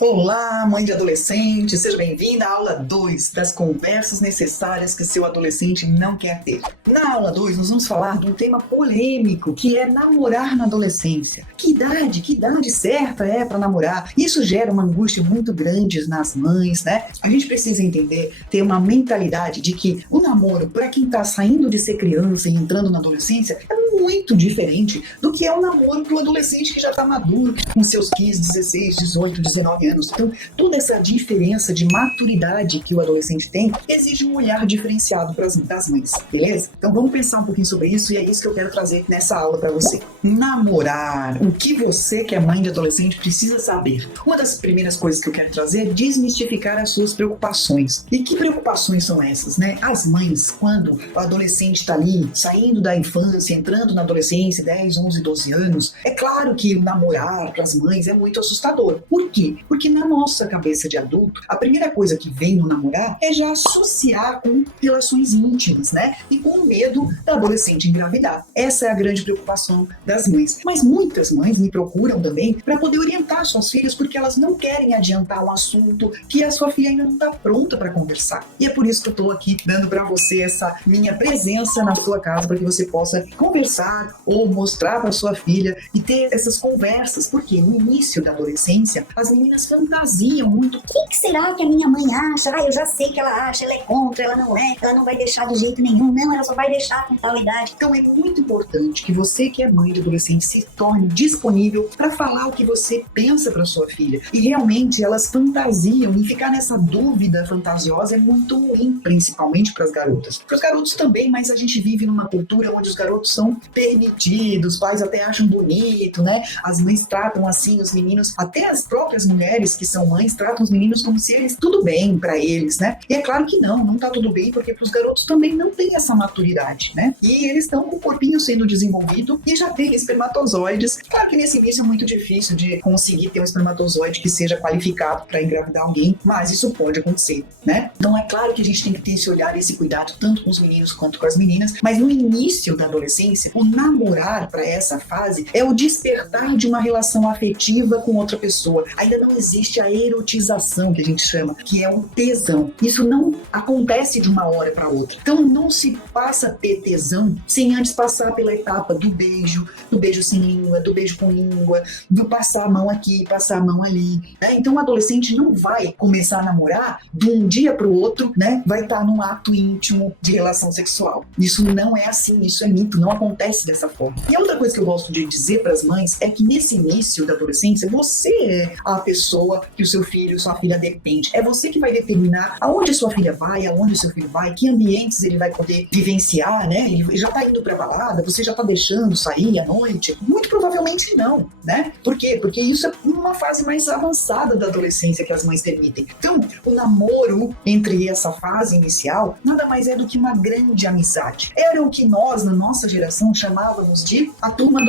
Olá, mãe de adolescente, seja bem-vinda à aula 2 das conversas necessárias que seu adolescente não quer ter. Na aula 2, nós vamos falar de um tema polêmico, que é namorar na adolescência. Que idade certa é para namorar? Isso gera uma angústia muito grande nas mães, né? A gente precisa entender, ter uma mentalidade de que o namoro, para quem está saindo de ser criança e entrando na adolescência, é muito diferente do que é o namoro para o adolescente que já está maduro, com seus 15, 16, 18, 19 anos. Então, toda essa diferença de maturidade que o adolescente tem exige um olhar diferenciado das mães, beleza? Então, vamos pensar um pouquinho sobre isso e é isso que eu quero trazer nessa aula para você. Namorar, o que você que é mãe de adolescente precisa saber. Uma das primeiras coisas que eu quero trazer é desmistificar as suas preocupações. E que preocupações são essas, né? As mães, quando o adolescente está ali, saindo da infância, entrando na adolescência, 10, 11, 12 anos, é claro que o namorar para as mães é muito assustador. Por quê? Porque na nossa cabeça de adulto, a primeira coisa que vem no namorar é já associar com relações íntimas, né? E com o medo da adolescente engravidar. Essa é a grande preocupação das mães. Mas muitas mães me procuram também para poder orientar suas filhas porque elas não querem adiantar um assunto que a sua filha ainda não está pronta para conversar. E é por isso que eu estou aqui dando para você essa minha presença na sua casa para que você possa conversar ou mostrar para sua filha e ter essas conversas, porque no início da adolescência as meninas fantasiam muito. O que será que a minha mãe acha? Eu já sei que ela acha, ela é contra, ela não vai deixar de jeito nenhum, não, ela só vai deixar com tal idade. Então é muito importante que você que é mãe de adolescente se torne disponível para falar o que você pensa para sua filha. E realmente elas fantasiam e ficar nessa dúvida fantasiosa é muito ruim, principalmente para as garotas. Para os garotos também, mas a gente vive numa cultura onde os garotos são permitidos, os pais até acham bonito, né? As mães tratam assim os meninos, até as próprias mulheres que são mães tratam os meninos como se eles tudo bem para eles, né? E é claro que não tá tudo bem, porque para os garotos também não tem essa maturidade, né? E eles estão com o corpinho sendo desenvolvido e já tem espermatozoides. Claro que nesse início é muito difícil de conseguir ter um espermatozoide que seja qualificado para engravidar alguém, mas isso pode acontecer, né? Então é claro que a gente tem que ter esse olhar, esse cuidado, tanto com os meninos quanto com as meninas, mas no início da adolescência, o namorar para essa fase é o despertar de uma relação afetiva com outra pessoa. Ainda não existe a erotização, que a gente chama, que é um tesão. Isso não acontece de uma hora para outra. Então não se passa a ter tesão sem antes passar pela etapa do beijo sem língua, do beijo com língua, do passar a mão aqui, passar a mão ali, né? Então o adolescente não vai começar a namorar de um dia para o outro, né? Vai estar num ato íntimo de relação sexual. Isso não é assim, isso é mito, não acontece dessa forma. E outra coisa que eu gosto de dizer para as mães é que nesse início da adolescência, você é a pessoa que o seu filho, sua filha depende. É você que vai determinar aonde sua filha vai, aonde o seu filho vai, que ambientes ele vai poder vivenciar, né? Ele já tá indo pra balada, você já tá deixando sair à noite? Muito provavelmente não, né? Por quê? Porque isso é uma fase mais avançada da adolescência que as mães permitem. Então, o namoro entre essa fase inicial nada mais é do que uma grande amizade. Era o que nós, na nossa geração, chamávamos de a turma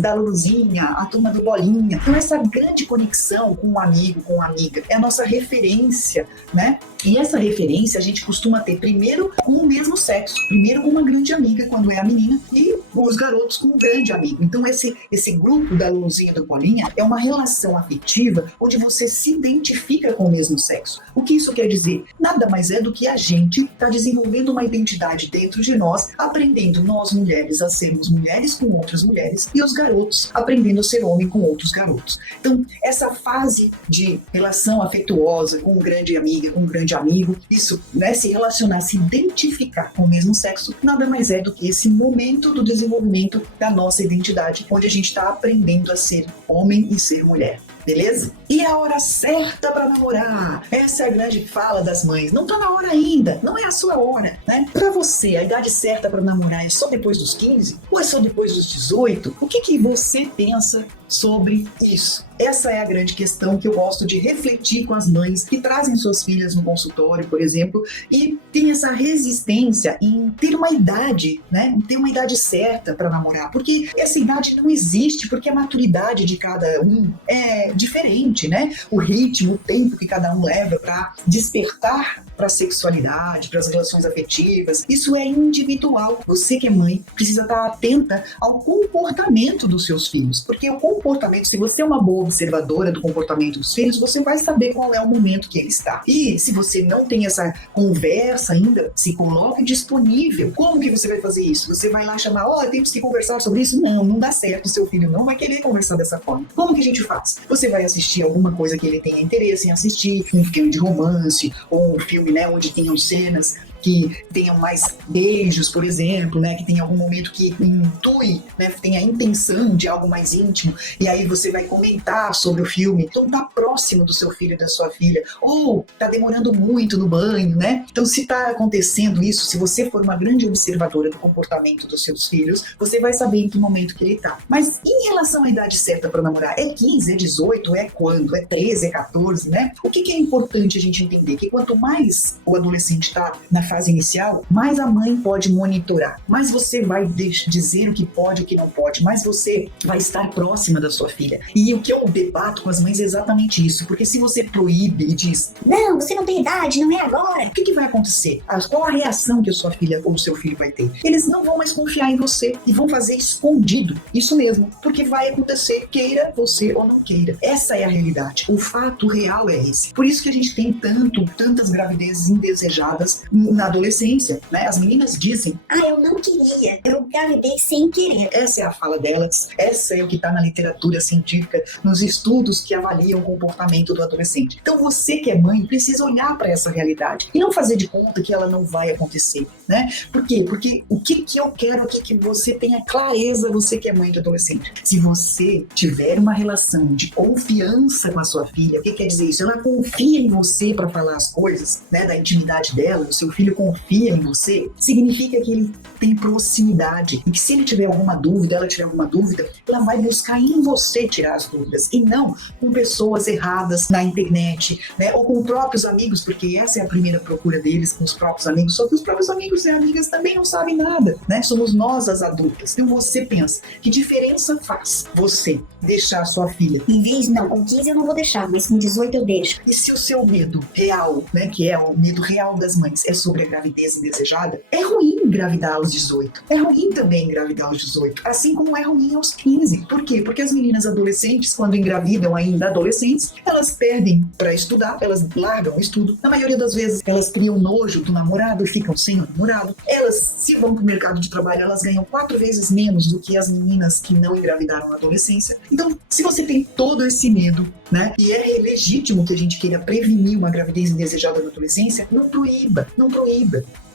da Luluzinha, a turma do Bolinha. Então, essa grande conexão com um amigo, com uma amiga, é a nossa referência, né? E essa referência a gente costuma ter primeiro com o mesmo sexo, primeiro com uma grande amiga quando é a menina e os garotos com um grande amigo. Então esse grupo da Luluzinha e do Bolinha é uma relação afetiva onde você se identifica com o mesmo sexo. O que isso quer dizer? Nada mais é do que a gente está desenvolvendo uma identidade dentro de nós, aprendendo nós mulheres a sermos mulheres com outras mulheres e os garotos aprendendo a ser homem com outros garotos. Então essa fase de relação afetuosa com uma grande amiga, com um grande amigo, isso, né, se relacionar, se identificar com o mesmo sexo, nada mais é do que esse momento do desenvolvimento da nossa identidade, onde a gente está aprendendo a ser homem e ser mulher. Beleza? E a hora certa para namorar? Essa é a grande fala das mães. Não tá na hora ainda, não é a sua hora, né? Para você, a idade certa para namorar é só depois dos 15? Ou é só depois dos 18? O que você pensa sobre isso? Essa é a grande questão que eu gosto de refletir com as mães que trazem suas filhas no consultório, por exemplo, e tem essa resistência em ter uma idade, né? Ter uma idade certa para namorar, porque essa idade não existe, porque a maturidade de cada um é diferente, né? O ritmo, o tempo que cada um leva para despertar para a sexualidade, para as relações afetivas. Isso é individual. Você que é mãe precisa estar atenta ao comportamento dos seus filhos, porque o comportamento, se você é uma boa observadora do comportamento dos filhos, você vai saber qual é o momento que ele está. E se você não tem essa conversa ainda, se coloque disponível. Como que você vai fazer isso? Você vai lá chamar, temos que conversar sobre isso? Não dá certo, seu filho não vai querer conversar dessa forma. Como que a gente faz? Você vai assistir alguma coisa que ele tenha interesse em assistir, um filme de romance, ou um filme, né, onde tenham cenas que tenham mais beijos, por exemplo, né, que tenha algum momento que intui, né, tenha a intenção de algo mais íntimo, e aí você vai comentar sobre o filme. Então tá próximo do seu filho e da sua filha, ou tá demorando muito no banho, né? Então se tá acontecendo isso, se você for uma grande observadora do comportamento dos seus filhos, você vai saber em que momento que ele tá. Mas em relação à idade certa para namorar, é 15, é 18, é quando? É 13, é 14, né? O que é importante a gente entender? Que quanto mais o adolescente tá na fase inicial, mais a mãe pode monitorar, mais você vai dizer o que pode e o que não pode, mais você vai estar próxima da sua filha. E o que eu debato com as mães é exatamente isso, porque se você proíbe e diz, não, você não tem idade, não é agora, o que vai acontecer? Qual a reação que a sua filha ou o seu filho vai ter? Eles não vão mais confiar em você e vão fazer escondido, isso mesmo, porque vai acontecer, queira você ou não queira. Essa é a realidade, o fato real é esse. Por isso que a gente tem tantas gravidezes indesejadas na adolescência, né? As meninas dizem, eu não queria, eu engravidei sem querer. Essa é a fala delas, essa é o que está na literatura científica, nos estudos que avaliam o comportamento do adolescente. Então você que é mãe precisa olhar para essa realidade e não fazer de conta que ela não vai acontecer, né? Por quê? Porque o que eu quero aqui que você tenha clareza, você que é mãe de adolescente. Se você tiver uma relação de confiança com a sua filha, o que quer dizer isso? Ela confia em você para falar as coisas, né? Da intimidade dela, do seu filho confia em você, significa que ele tem proximidade e que se ele tiver alguma dúvida, ela tiver alguma dúvida, ela vai buscar em você tirar as dúvidas e não com pessoas erradas na internet, né? Ou com próprios amigos, porque essa é a primeira procura deles, com os próprios amigos, só que os próprios amigos e amigas também não sabem nada, né? Somos nós as adultas. Então você pensa, que diferença faz você deixar sua filha? Em vez, não, com 15 eu não vou deixar, mas com 18 eu deixo. E se o seu medo real, né, que é o medo real das mães, é sobre a gravidez indesejada, é ruim engravidar aos 18. É ruim também engravidar aos 18, assim como é ruim aos 15. Por quê? Porque as meninas adolescentes, quando engravidam ainda adolescentes, elas perdem para estudar, elas largam o estudo. Na maioria das vezes, elas criam nojo do namorado e ficam sem o namorado. Elas, se vão para o mercado de trabalho, elas ganham 4 vezes menos do que as meninas que não engravidaram na adolescência. Então, se você tem todo esse medo, né, e é legítimo que a gente queira prevenir uma gravidez indesejada na adolescência, não proíba.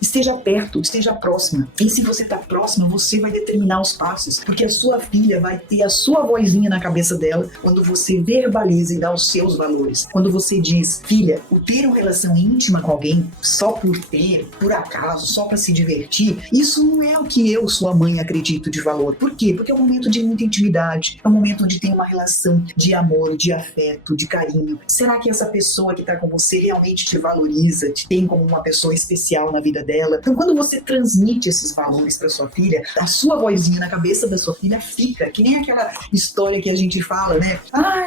Esteja perto, esteja próxima. E se você está próxima, você vai determinar os passos, porque a sua filha vai ter a sua vozinha na cabeça dela quando você verbaliza e dá os seus valores. Quando você diz, filha, o ter uma relação íntima com alguém só por ter, por acaso, só para se divertir, isso não é o que eu, sua mãe, acredito de valor. Por quê? Porque é um momento de muita intimidade, é um momento onde tem uma relação de amor, de afeto, de carinho. Será que essa pessoa que está com você realmente te valoriza, te tem como uma pessoa especial na vida dela? Então, quando você transmite esses valores para sua filha, a sua vozinha na cabeça da sua filha fica, que nem aquela história que a gente fala, né?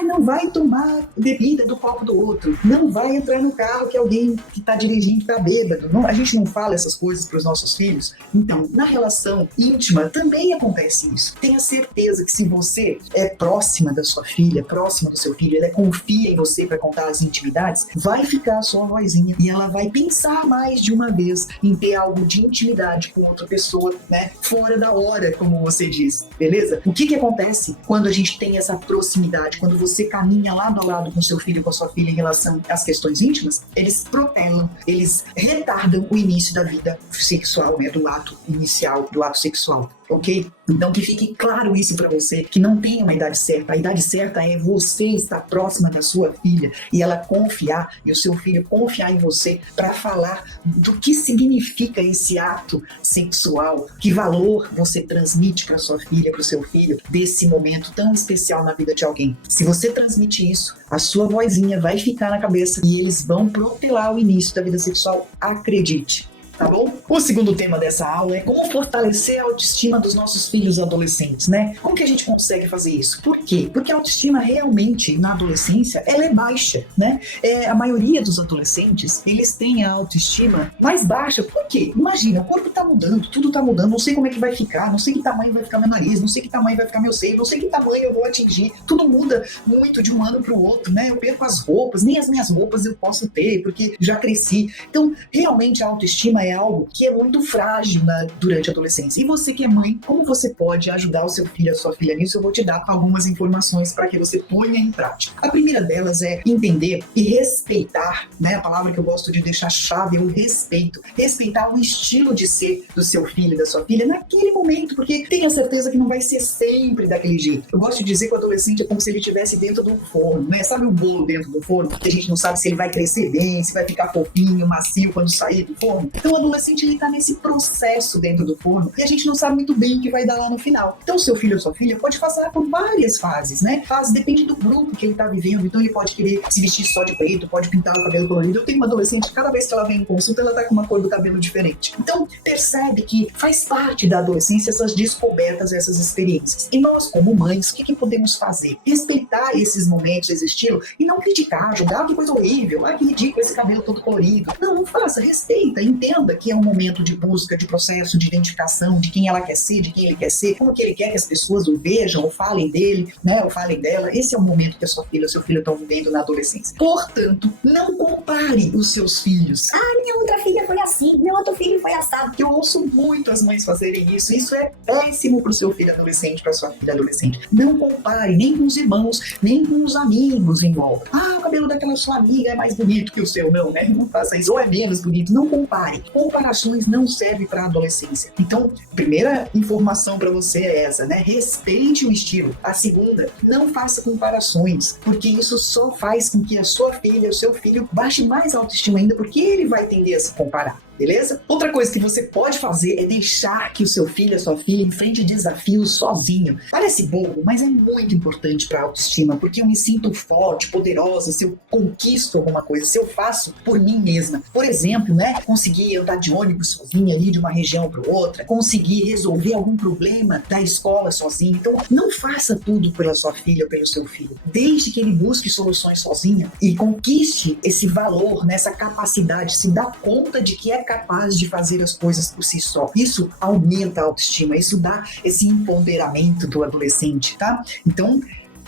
Não vai tomar bebida do copo do outro, não vai entrar no carro que alguém que está dirigindo está bêbado. Não, a gente não fala essas coisas para os nossos filhos. Então, na relação íntima também acontece isso. Tenha certeza que se você é próxima da sua filha, próxima do seu filho, ela confia em você para contar as intimidades, vai ficar a sua vozinha e ela vai pensar mais de uma vez em ter algo de intimidade com outra pessoa, né? Fora da hora, como você diz, beleza? O que acontece quando a gente tem essa proximidade? Quando você caminha lado a lado com seu filho e com a sua filha em relação às questões íntimas, eles protelam, eles retardam o início da vida sexual, né? Do ato inicial, do ato sexual. Ok? Então que fique claro isso para você, que não tem uma idade certa. A idade certa é você estar próxima da sua filha e ela confiar, e o seu filho confiar em você para falar do que significa esse ato sexual, que valor você transmite para sua filha, para o seu filho, desse momento tão especial na vida de alguém. Se você transmite isso, a sua vozinha vai ficar na cabeça e eles vão protelar o início da vida sexual. Acredite, tá bom? O segundo tema dessa aula é como fortalecer a autoestima dos nossos filhos adolescentes, né? Como que a gente consegue fazer isso? Por quê? Porque a autoestima realmente na adolescência, ela é baixa, né? A maioria dos adolescentes, eles têm a autoestima mais baixa. Por quê? Imagina, o corpo tá mudando, tudo tá mudando, não sei como é que vai ficar, não sei que tamanho vai ficar meu nariz, não sei que tamanho vai ficar meu seio, não sei que tamanho eu vou atingir. Tudo muda muito de um ano para o outro, né? Eu perco as roupas, nem as minhas roupas eu posso ter, porque já cresci. Então, realmente a autoestima é algo que é muito frágil durante a adolescência. E você que é mãe, como você pode ajudar o seu filho, a sua filha nisso? Eu vou te dar algumas informações para que você ponha em prática. A primeira delas é entender e respeitar, né? A palavra que eu gosto de deixar chave é o respeito. Respeitar o estilo de ser do seu filho e da sua filha naquele momento, porque tenha certeza que não vai ser sempre daquele jeito. Eu gosto de dizer que o adolescente é como se ele estivesse dentro do forno, né? Sabe o bolo dentro do forno? Que a gente não sabe se ele vai crescer bem, se vai ficar fofinho, macio quando sair do forno. Então o adolescente, ele tá nesse processo dentro do forno e a gente não sabe muito bem o que vai dar lá no final. Então seu filho ou sua filha pode passar por várias fases, né? Depende do grupo que ele tá vivendo, então ele pode querer se vestir só de preto, pode pintar o cabelo colorido. Eu tenho uma adolescente, cada vez que ela vem em consulta, ela tá com uma cor do cabelo diferente. Então percebe que faz parte da adolescência essas descobertas, essas experiências. E nós, como mães, o que podemos fazer? Respeitar esses momentos, esse estilo, e não criticar, julgar, que coisa horrível, que ridículo esse cabelo todo colorido. Não faça, respeita, entenda que é um momento de busca, de processo, de identificação, de quem ela quer ser, de quem ele quer ser, como que ele quer que as pessoas o vejam, ou falem dele, né, ou falem dela. Esse é o momento que a sua filha ou seu filho estão vivendo na adolescência. Portanto, não compare os seus filhos. Minha outra filha foi assim, meu outro filho foi assado. Eu ouço muito as mães fazerem isso. Isso é péssimo pro seu filho adolescente, pra sua filha adolescente. Não compare, nem com os irmãos, nem com os amigos em volta. O cabelo daquela sua amiga é mais bonito que o seu, não, né? Não faça isso. Ou é menos bonito. Não compare. Comparações não servem pra adolescência. Então, primeira informação pra você é essa, né? Respeite o estilo. A segunda, não faça comparações, porque isso só faz com que a sua filha, o seu filho, baixe mais a autoestima ainda, porque ele vai tender a se comparar. Beleza? Outra coisa que você pode fazer é deixar que o seu filho, a sua filha, enfrente desafios sozinho. Parece bobo, mas é muito importante para a autoestima, porque eu me sinto forte, poderosa se eu conquisto alguma coisa, se eu faço por mim mesma. Por exemplo, né? Conseguir andar de ônibus sozinha ali de uma região para outra, conseguir resolver algum problema da escola sozinho. Então, não faça tudo pela sua filha ou pelo seu filho. Deixe que ele busque soluções sozinho e conquiste esse valor, nessa capacidade, se dá conta de que é capaz de fazer as coisas por si só. Isso aumenta a autoestima, isso dá esse empoderamento do adolescente, tá? Então,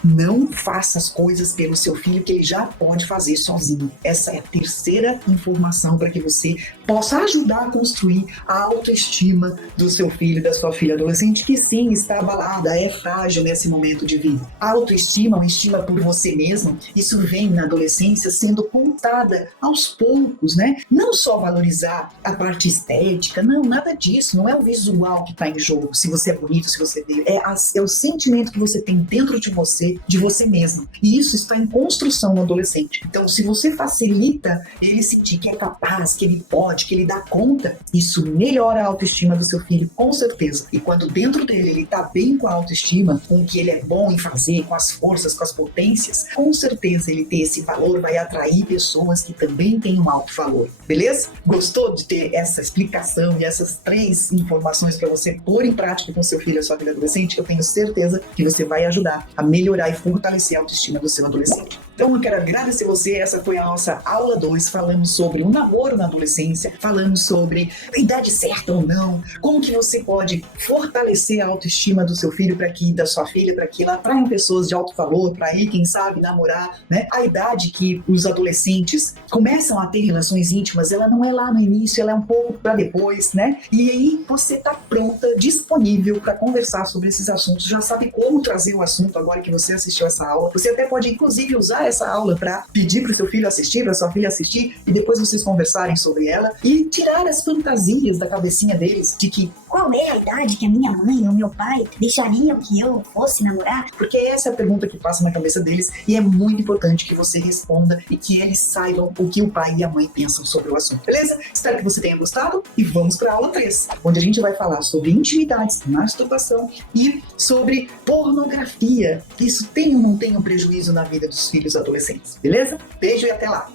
não faça as coisas pelo seu filho que ele já pode fazer sozinho. Essa é a terceira informação para que você possa ajudar a construir a autoestima do seu filho, da sua filha adolescente, que sim, está abalada, é frágil nesse momento de vida. A autoestima, uma estima por você mesmo, isso vem na adolescência sendo contada aos poucos, né? Não só valorizar a parte estética, não, nada disso, não é o visual que está em jogo, se você é bonito, se você é feio, é o sentimento que você tem dentro de você mesmo. E isso está em construção no adolescente. Então, se você facilita ele sentir que é capaz, que ele pode, que ele dá conta, isso melhora a autoestima do seu filho, com certeza. E quando dentro dele ele está bem com a autoestima, com o que ele é bom em fazer, com as forças, com as potências, com certeza ele ter esse valor vai atrair pessoas que também têm um alto valor. Beleza? Gostou de ter essa explicação e essas 3 informações para você pôr em prática com seu filho ou sua filha adolescente? Eu tenho certeza que você vai ajudar a melhorar e fortalecer a autoestima do seu adolescente. Então eu quero agradecer você, essa foi a nossa aula 2, falamos sobre o namoro na adolescência, falamos sobre a idade certa ou não, como que você pode fortalecer a autoestima do seu filho da sua filha, para que ela atraiam pessoas de alto valor, para ir, quem sabe, namorar, né? A idade que os adolescentes começam a ter relações íntimas, ela não é lá no início, ela é um pouco para depois, né? E aí você está pronta, disponível para conversar sobre esses assuntos, já sabe como trazer o assunto agora que você assistiu essa aula. Você até pode, inclusive, usar essa aula para pedir para o seu filho assistir, para sua filha assistir, e depois vocês conversarem sobre ela e tirar as fantasias da cabecinha deles de que qual é a idade que a minha mãe ou meu pai deixariam que eu fosse namorar? Porque essa é a pergunta que passa na cabeça deles e é muito importante que você responda e que eles saibam o que o pai e a mãe pensam sobre o assunto, beleza? Espero que você tenha gostado e vamos para a aula 3, onde a gente vai falar sobre intimidades, masturbação e sobre pornografia. Isso tem ou não tem um prejuízo na vida dos filhos adolescentes, beleza? Beijo e até lá!